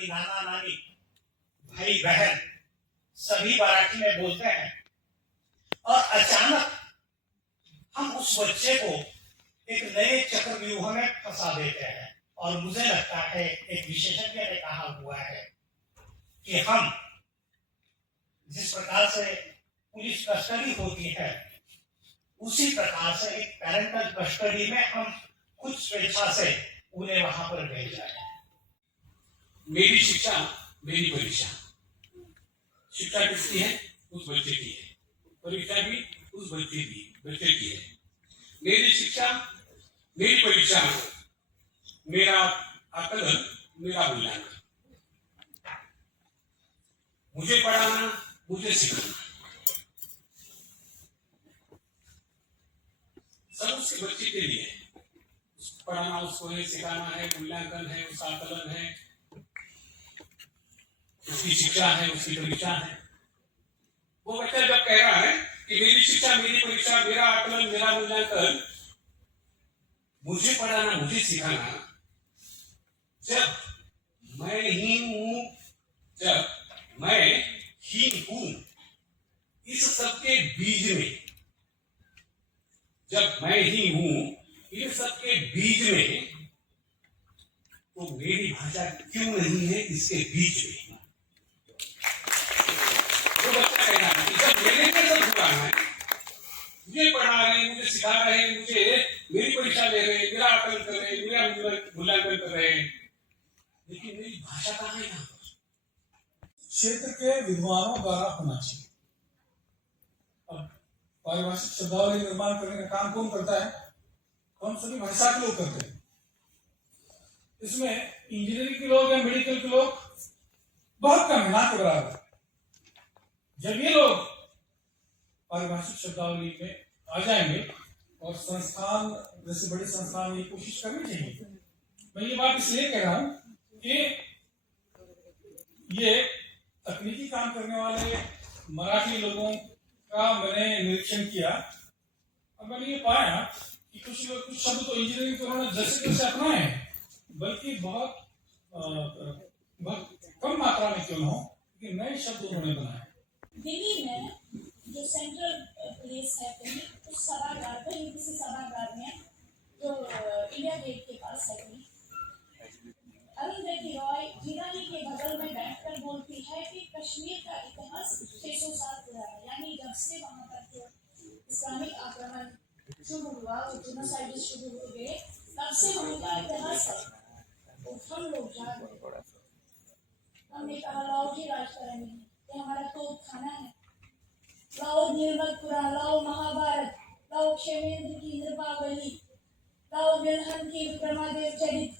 दादी नाना नानी भाई बहन सभी मराठी में बोलते हैं और अचानक हम उस बच्चे को एक नए चक्रव्यूह में फंसा देते हैं। और मुझे लगता है एक विशेषज्ञ ने कहा हुआ है कि हम जिस प्रकार से पुलिस कस्टडी होती है उसी प्रकार से एक पेरेंटल कस्टडी में हम खुद स्वेच्छा से उन्हें वहां पर भेज रहे हैं। मेरी शिक्षा मेरी परीक्षा, शिक्षा किसकी है? उस बच्चे की है, परीक्षा भी उस बच्चे की है। मेरी शिक्षा मेरी परीक्षा, मेरा आकलन मेरा मूल्यांकन, मुझे पढ़ाना मुझे सिखाना, सब उसके बच्चे के लिए है। पढ़ाना उसको है, सिखाना है, मूल्यांकन है, उसका आकलन है, उसकी शिक्षा है, उसकी परीक्षा है। वो बच्चा जब कह रहा है कि मेरी शिक्षा मेरी परीक्षा, मेरा आकलन मेरा मूल्यांकन, मुझे पढ़ाना मुझे सिखाना, जब मैं ही हूं इस सबके बीज में, जब मैं ही हूं इन सबके बीज में, तो मेरी भाषा क्यों नहीं है इसके बीच में? तो बच्चा कह रहा है कि जब मेरे में सब हुआ है, मुझे पढ़ा रहे, मुझे सिखा रहे, मुझे मेरी परीक्षा ले रहे, मेरा आकलन कर रहे, मेरा मूल्यांकन कर रहे, लेकिन मेरी भाषा कहाँ है? यहाँ क्षेत्र के विद्वानों द्वारा होना चाहिए। अब पारिभाषिक शब्दावली निर्माण करने का काम कौन करता है? हम सभी भाषा के लोग करते हैं। इसमें इंजीनियरिंग के लोग या मेडिकल के लोग बहुत कम है, ना के बराबर। जब ये लोग पारिभाषिक शब्दावली में आ जाएंगे और संस्थान जैसे बड़े संस्थान ये कोशिश करनी चाहिए। मैं ये बात इसलिए कह रहा हूं कि ये तकनीकी काम करने वाले मराठी लोगों का मैंने निरीक्षण किया और मैंने ये पाया कि कुछ लोग कुछ शब्द तो इंजीनियरिंग के उन्होंने जैसे तैसे अपनाए हैं, बल्कि बहुत कम मात्रा में क्यों न हो कि नए शब्द उन्होंने बनाए। दिल्ली में जो सेंट्रल प्लेस है कहीं उस सभागार कहीं किसी सभागार में जो इंडिया गेट के पास है कहीं अरुंधति रॉय जिलानी के बगल में बैठकर बोलती है कि कश्मीर का इतिहास 600 साल पुराना है। यानी जब से वहां पर जो इस्लामिक आक्रमण शुरू हुआ और जेनोसाइड शुरू हो गए तब से वहां का इतिहास है। तो हम लोग जान गए, हमने कहा लाओ जी राज करेंगे, ये हमारा तोप खाना है। लाओ निर्मल पुराण, लाओ महाभारत, लाओ क्षेमेंद्र की नृपावली, लाओ विल्हन की विक्रमादेव चरित।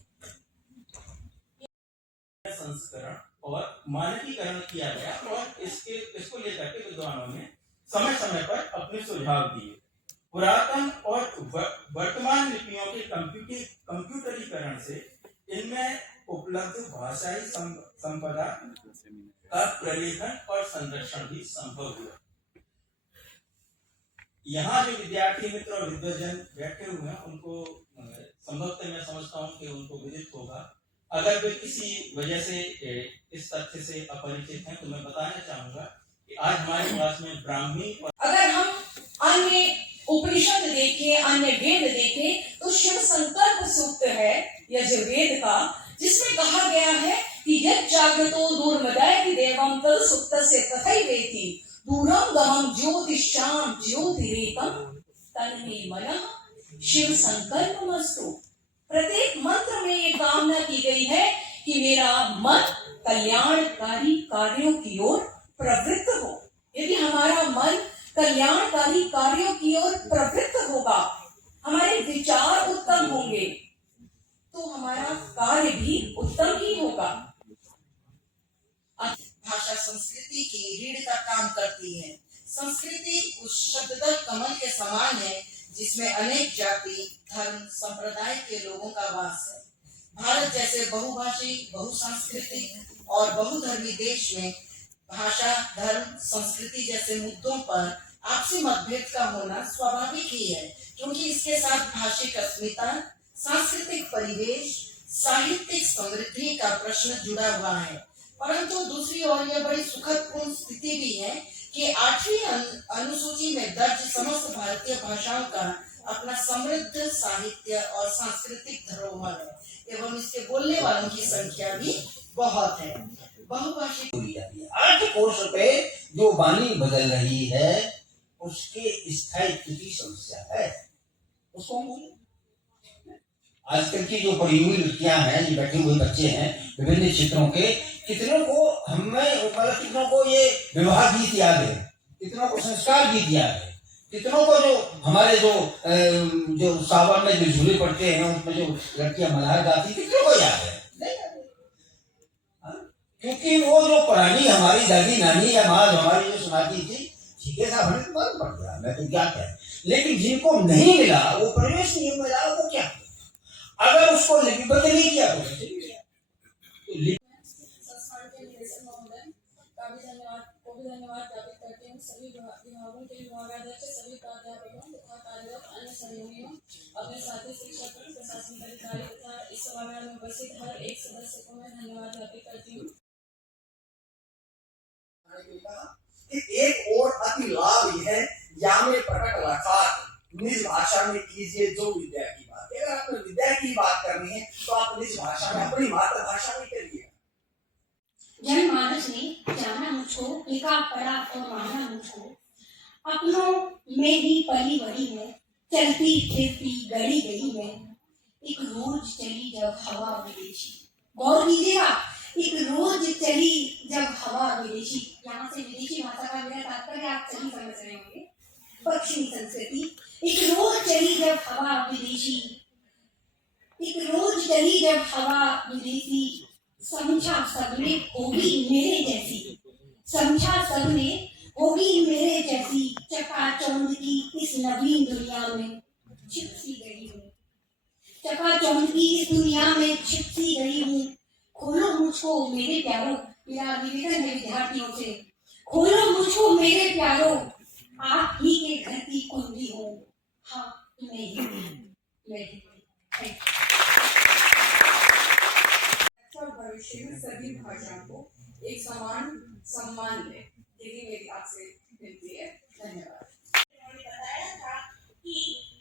संस्करण और मानकीकरण किया गया और इसको लेकर के विद्वानों ने समय समय पर अपने सुझाव दिए। पुरातन और वर्तमान लिपियों के कंप्यूटरीकरण से इनमें उपलब्ध भाषाई संपदा का प्रलेखन और संरक्षण भी संभव हुआ। यहाँ जो विद्यार्थी मित्र और विद्वजन बैठे हुए हैं उनको संभवतः मैं समझता हूँ कि उनको विदित होगा। अगर वे किसी वजह से इस तथ्य से अपरिचित हैं तो मैं बताना चाहूंगा कि आज हमारे पास में ब्राह्मी और अगर हम अन्य उपनिषद देखें, अन्य वेद देखें तो शिव संकल्प सूक्त है यजुर्वेद का, जिसमें कहा गया है कि यत् जागृतो दूरमदयति देवं तद सुप्तस्य तथैवेति दूरम गमं ज्योतिषां ज्योतिरेकं तन्मे मनः शिव संकल्पमस्तु। प्रत्येक मंत्र में ये कामना की गई है कि मेरा मन कल्याणकारी कार्यों की ओर प्रवृत्त हो। यदि हमारा मन कल्याणकारी कार्यों की ओर प्रवृत्त होगा, हमारे विचार उत्तम होंगे, तो हमारा कार्य भी उत्तम ही होगा। भाषा संस्कृति की रीढ़ का काम करती है। संस्कृति उस शब्ददल कमल के समान है जिसमें अनेक जाति, धर्म, संप्रदाय के लोगों का वास है। भारत जैसे बहुभाषी, बहुसांस्कृतिक और बहुधर्मी देश में भाषा, धर्म, संस्कृति जैसे मुद्दों पर आपसी मतभेद का होना स्वाभाविक ही है, क्योंकि इसके साथ भाषिक अस्मिता, सांस्कृतिक परिवेश, साहित्यिक समृद्धि का प्रश्न जुड़ा हुआ है, परंतु दूसरी ओर यह बड़ी सुखदपूर्ण स्थिति भी है कि 8वीं अनुसूची में दर्ज समस्त भारतीय भाषाओं का अपना समृद्ध साहित्य और सांस्कृतिक धरोहर है एवं इसके बोलने वालों की संख्या भी बहुत है। बहुभाषिक बोली जाती है। 8 कोष पे जो वाणी बदल रही है उसके स्थायित्व की समस्या है, उसको हम बोले। आजकल की जो पढ़ी हुई लड़कियां हैं, जो बैठे हुए बच्चे हैं विभिन्न क्षेत्रों के, कितनों को कितनों को ये विवाह गीत याद है, कितनों को संस्कार गीत याद है, कितनों को जो हमारे जो सावन में जो झूले पड़ते हैं उसमें जो लड़कियां मल्हार गाती, कितनों को याद है? नहीं याद है। क्योंकि वो जो पुरानी हमारी दादी नानी या माँ हमारी जो सुनाती थी, ठीक है साहब, हमें तो बंद पड़ गया, मैं तो ज्ञात है, लेकिन जिनको नहीं मिला, वो परिवेश नहीं मिला, वो क्या, अगर उसको लिपिबद्ध नहीं किया तो संस्थान के निदेशक महोदय का भी धन्यवाद ज्ञापित करते हैं। सभी विभागों के विभागाध्यक्ष, सभी प्राध्यापकों तथा कार्यरत अन्य सहयोगियों, अपने साथी शिक्षकों, प्रशासनिक अधिकारी तथा इस सभागार में उपस्थित हर एक सदस्य को मैं धन्यवाद ज्ञापित करती हूँ। एक और अति लाभ है, या में प्रकट लखात निज भाषा में कीजिए जो विद्या की बात। अगर आपने विद्या की बात करनी है तो आप निज भाषा में, अपनी मातृभाषा में करिए। जनमानस ने जाना मुझको, लिखा पढ़ा और माना मुझको, अपनों में ही पली बड़ी है, चलती फिरती गड़ी गई है, एक रोज चली जब हवा विदेशी। गौर कीजिएगा, एक रोज चली जब हवा विदेशी। यहाँ से विदेशी भाषा का मेरा तात्पर्य आप सभी समझ रहे होंगे, पश्चिमी संस्कृति। एक रोज चली जब हवा विदेशी, एक रोज चली जब हवा विदेशी, समझा सबने होगी मेरे जैसी, समझा सबने होगी मेरे जैसी, चकाचौंध की इस नवीन दुनिया में छिप सी गई हूँ, चकाचौंध की इस दुनिया में छिप सी गई हूँ। खोलो मुझको मेरे प्यारों, मेरा निवेदन है विद्यार्थियों से, खोलो मुझको मेरे प्यारों, आप ही के घर की कुंजी हूँ, हाँ मैं ही भविष्य में सभी भाषाओं को एक समान सम्मान दे, यही मेरी आपसे विनती है। धन्यवाद। उन्होंने बताया था कि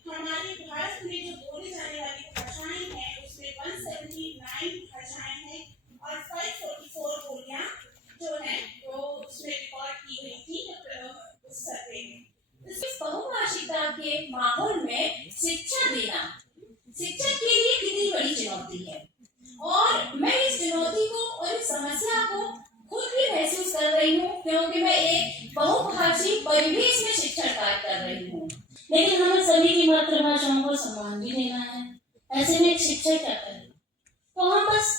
हमारे भारत में जो बोली जाने वाली भाषाएं हैं उसमें 179 भाषाएं हैं और 544 बोलियां जो हैं वो उसमें रिकॉर्ड की गई थी उस सर्वे में। इस बहुभाषिकता के माहौल में शिक्षा देना शिक्षक के लिए कितनी बड़ी चुनौती है, और मैं इस चुनौती को और इस समस्या को खुद भी महसूस कर रही हूँ, क्योंकि मैं एक बहुभाषी परिवेश में शिक्षण कार्य कर रही हूँ। लेकिन हमें सभी की मातृभाषाओं को सम्मान भी देना है। ऐसे में एक शिक्षक क्या करें? तो हम बस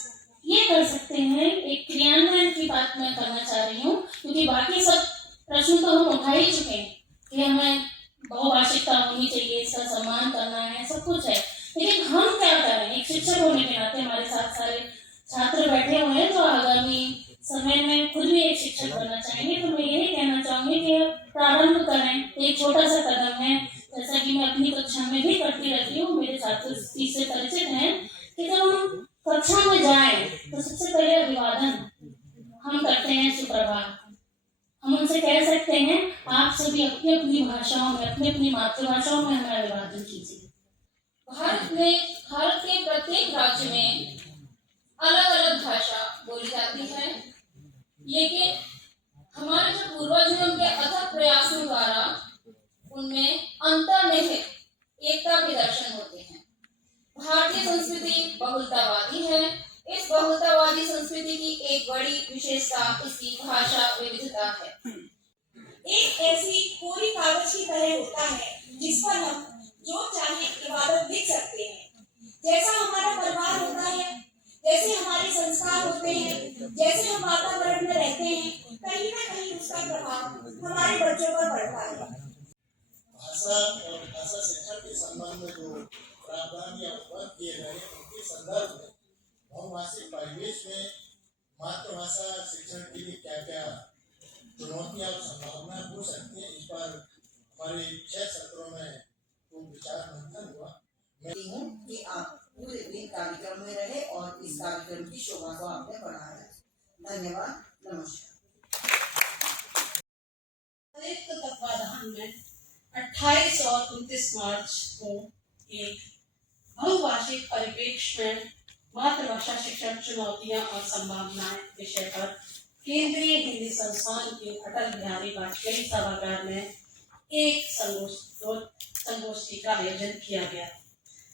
ये कर सकते हैं, एक क्रियान्वयन की बात मैं करना चाह रही हूँ, क्योंकि बाकी सब प्रश्न तो हम उठा ही चुके हैं कि हमें बहुभाषिकता होनी चाहिए, इसका सम्मान करना है, सब कुछ है, लेकिन हम क्या करें? एक शिक्षक होने के नाते हमारे साथ सारे छात्र बैठे हुए हैं जो आगामी समय में खुद भी एक शिक्षक बनना चाहेंगे, तो मैं यही कहना चाहूंगी कि प्रारंभ करें। एक छोटा सा कदम है, जैसा कि मैं अपनी कक्षा में भी करती रहती हूँ, मेरे छात्र इससे परिचित हैं कि जब हम कक्षा में जाएं तो सबसे पहले अभिवादन हम करते हैं, सुप्रभात। हम उनसे कह सकते हैं आप सभी अपनी अपनी भाषाओं में, अपनी अपनी मातृभाषाओं में हमें अभिवादन कीजिए। भारत के प्रत्येक राज्य में अलग अलग भाषा बोली जाती है, लेकिन हमारे जो पूर्वज हैं उनके अथक प्रयासों द्वारा उनमें अंतर्निहित एकता के दर्शन होते हैं। भारतीय संस्कृति बहुलतावादी है। इस बहुलतावादी संस्कृति की एक बड़ी विशेषता इसकी भाषा विविधता है। एक ऐसी कोरी कागज की तरह होता है जिस पर हम जो चाहे इबादत लिख सकते हैं। जैसा हमारा परिवार होता है, जैसे हमारे संस्कार होते हैं, जैसे हम वातावरण में रहते हैं, कहीं ना कहीं उसका प्रभाव हमारे बच्चों पर पड़ता है। भाषा और भाषा शिक्षण के संबंध में जो प्रावधान या उपलब्ध किए गए उनके संदर्भ में बहुभाषिक परिवेश में मातृभाषा शिक्षण के लिए क्या क्या चुनौतियां और संभावनाएं हो सकती हैं, इस पर हमारे 6 सत्रों में विचार मंथन हुआ। मैं हूँ कि आप पूरे दिन कार्यक्रम में रहे और इस कार्यक्रम की शोभा को आपने बढ़ाया। धन्यवाद, नमस्कार। संयुक्त तत्वाधान में 28 और 29 मार्च को एक बहुभाषिक परिप्रेक्ष्य में मातृभाषा शिक्षण चुनौतियां और संभावनाएं विषय पर केंद्रीय हिंदी संस्थान के अटल बिहारी वाजपेयी सभागार में एक संगोष्ठी का आयोजन किया गया।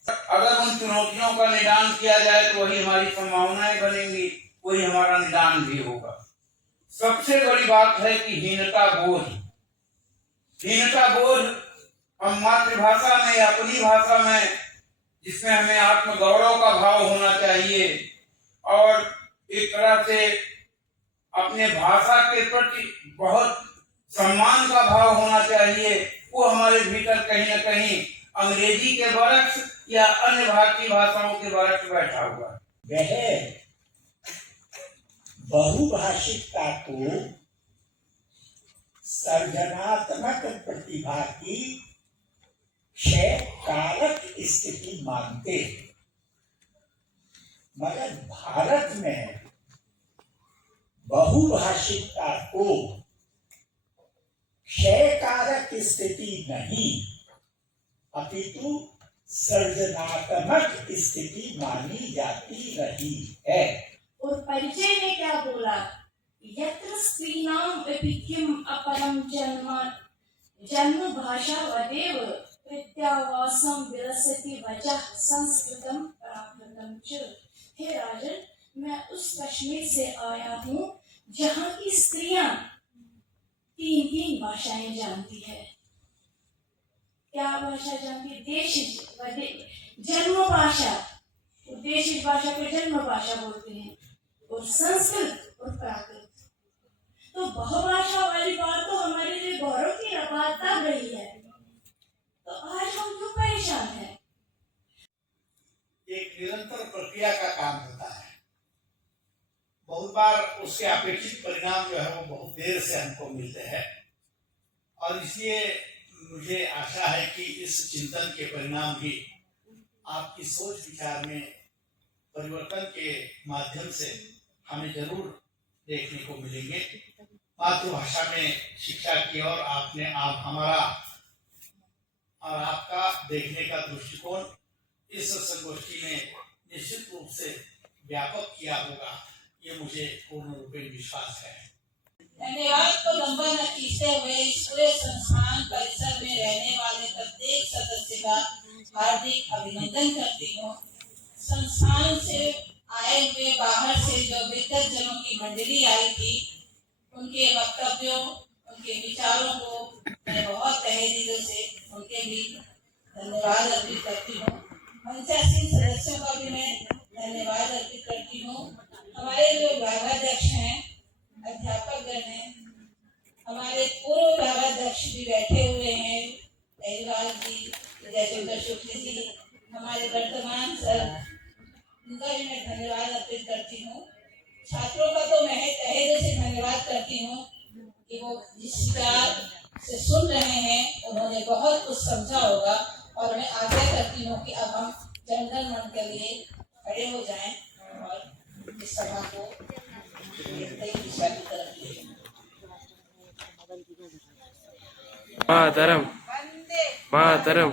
अगर उन चुनौतियों का निदान किया जाए तो वही हमारी संभावनाएं बनेंगी, वही हमारा निदान भी होगा। सबसे बड़ी बात है कि हीनता बोध हम मातृभाषा में, अपनी भाषा में, जिसमें हमें आत्मगौरव का भाव होना चाहिए और एक तरह से अपने भाषा के प्रति बहुत सम्मान का भाव होना चाहिए, वो हमारे भीतर कहीं न कहीं अंग्रेजी के वरक्ष या अन्य भारतीय भाषाओं के वरक्ष बैठा हुआ है। वह बहुभाषिकता को सर्जनात्मक प्रतिभा की क्षय कारक स्थिति मानते हैं, मगर भारत में बहुभाषिकता को क्षय कारक स्थिति नहीं अपितु सर्जनात्मक स्थिति मानी जाती रही है। और परिचय में क्या बोला? यत्र स्त्रीणाम किम अपरम जन्म भाषा वदेव प्रत्यावासम विलसति वचः संस्कृतम प्राकृतम च। हे राजन, मैं उस कश्मीर से आया हूँ जहाँ की स्त्रियां 3 भाषाएं जानती है। क्या भाषा जानती है? देशिज जन्म भाषा, देशिज भाषा को जन्म भाषा बोलते हैं, और संस्कृत और प्राकृत। तो बहुभाषा वाली बात तो हमारे लिए गौरव की बात तब रही है, तो आज हम क्यों परेशान हैं? एक निरंतर प्रक्रिया का काम होता है। बहुत बार उसके अपेक्षित परिणाम जो है वो बहुत देर से हमको मिलते हैं, और इसलिए मुझे आशा है कि इस चिंतन के परिणाम भी आपकी सोच विचार में परिवर्तन के माध्यम से हमें जरूर देखने को मिलेंगे। मातृभाषा में शिक्षा की ओर हमारा और आपका देखने का दृष्टिकोण इस संगोष्ठी ने निश्चित रूप से व्यापक किया होगा, ये मुझे पूर्ण रूप में विश्वास है। धन्यवाद को लंबा न खींचते हुए इस पूरे संस्थान परिसर में रहने वाले प्रत्येक सदस्य का हार्दिक अभिनंदन करती हूँ। संस्थान से आए हुए बाहर से जो विद्वत जनों की मंडली आई थी, उनके वक्तव्यों, उनके विचारों को मैं बहुत तहे दिल से उनके भी धन्यवाद अर्पित करती हूँ। मंचासीन सदस्यों का भी मैं धन्यवाद अर्पित करती हूँ। हमारे जो विभागाध्यक्ष हैं, अध्यापक गण हैं, हमारे पूर्व विभागाध्यक्ष भी बैठे हुए हैं, पहलवाल जी, जयशंकर शुक्ल जी, हमारे वर्तमान सर, उनका भी मैं धन्यवाद अर्पित करती हूँ। छात्रों का तो मैं तहे दिल से धन्यवाद करती हूँ कि वो जिस विचार से सुन रहे हैं उन्होंने बहुत कुछ समझा होगा, और मैं आग्रह करती हूँ कि अब हम जनगण मन के लिए खड़े हो जाएं और इस सभा को नई दिशा की तरफ ले जाएं। मातरम।